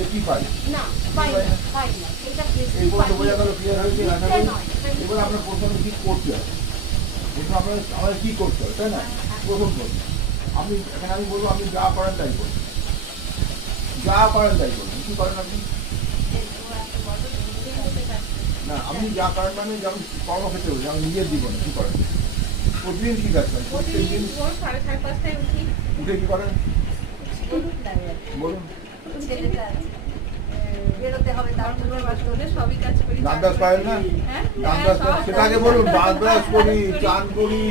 দিলে কি পাই? না, পাই না, পাই না। এটা বেশি এই পাই। বলতে বোঝা গেল, ক্লিয়ার হয়েছে? আশা করি নয়। এবার আপনার প্রথমে কি করতে হবে, প্রথমে আমাদের কি করতে হবে, তাই না? প্রথম আমি এখানে আমি বলবো আপনি যা করেন তাই করুন, যা করেন তাই করুন। কি করেন আপনি? না, আপনি যা করেন মানে যেমন কর্মক্ষেত্রে বলি, যেমন নিজের জীবনে কি করেন? প্রতিদিন কি কাজ করেন? প্রত্যেক দিন উঠে কি করেন বলুন? বেরোতে হবে, তার জন্য সবই কাজ করি। দাঁত ব্রাশ করেন না? দাঁত ব্রাশ করেন, সেটা আগে বলুন। দাঁত ব্রাশ করি, চান করি,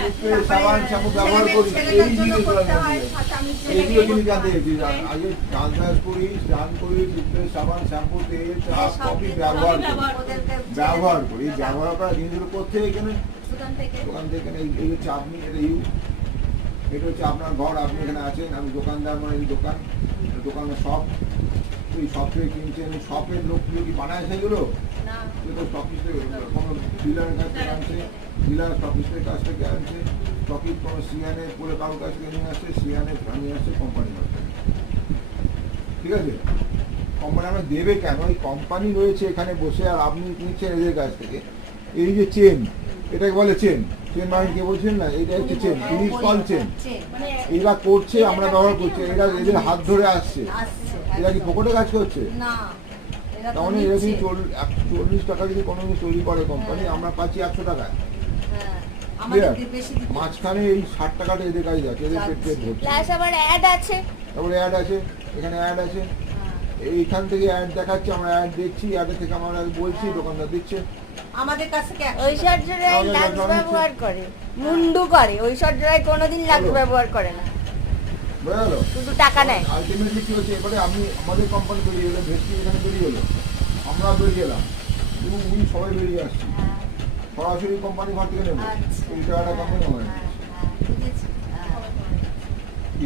টুথপেস্ট, সাবান, শ্যাম্পু ব্যবহার করি, এই জিনিসগুলো এইগুলো জিনিস জানতে চাইছি। আগে দাঁত ব্রাশ করি, স্নান করি, টুথপেস্ট, সাবান, শ্যাম্পু, তেল, চা, কফি ব্যবহার করি, ব্যবহার করি। এই ব্যবহার করা জিনিসগুলো করতে এখানে দোকান থেকে এখানে এই হচ্ছে আপনি, এটা হচ্ছে আপনার ঘর, আপনি এখানে আছেন। আমি দোকানদার, মানে এই দোকানের শপ, এই শপ থেকে কিনছেন। শপের লোকগুলো কি বানায় সেগুলো? তো স্টকিস্ট কোনো ডিলারের কাছ থেকে আনছে, ডিলার স্টকিস্টের কাছ থেকে আনছে, স্টকিস্ট কোনো সিয়ানে পরে কারোর কাছ থেকে নিয়ে আসছে, সিয়ানে নিয়ে আসছে কোম্পানির কাছ থেকে। ঠিক আছে? কোম্পানি আমরা দেবে কেন? এই কোম্পানি রয়েছে এখানে বসে, আর আপনি কিনছেন এদের কাছ থেকে। এই যে চেন, এটাকে বলে চেন। চেন মানে কে বলছেন না? এটা হচ্ছে চেন, জিনিস কল চেন। এরা করছে, আমরা ব্যবহার করছি, এরা এদের হাত ধরে আসছে। এরা কি পকেটে কাজ করছে? না, তাহলে এরা যদি 40 টাকা যদি কোনো কিছু তৈরি করে কোম্পানি, আমরা পাচ্ছি 100 টাকায়। মাঝখানে এই 60 টাকাটা এদের কাছে যাচ্ছে, এদের পেট ভরছে। প্লাস আবার অ্যাড আছে, তারপরে অ্যাড আছে, এখানে অ্যাড আছে, এইখান থেকে অ্যাড দেখাচ্ছে, আমরা অ্যাড দেখছি, অ্যাডের থেকে আমরা বলছি, দোকানদার দিচ্ছে আমাদের কাছ থেকে ঐশ্বর্যরাই লাক্স ব্যবহার করে, মুন্ডু করে। ঐশ্বর্যরাই কোনোদিন লাক্স ব্যবহার করে না, বোঝা গেল? শুধু টাকা নেয়। আলটিমেটলি কি হচ্ছে, এবারে আমি আমাদের কোম্পানি বেরিয়ে গেলো, ভেস্টি এখানে বেরিয়ে গেলো, আমরা বেরিয়ে গেলাম, উনি সবাই বেরিয়ে আসছি, সরাসরি কোম্পানি ঘর থেকে নেবো। এই টাকাটা কোম্পানি হয় বুঝেছি। কি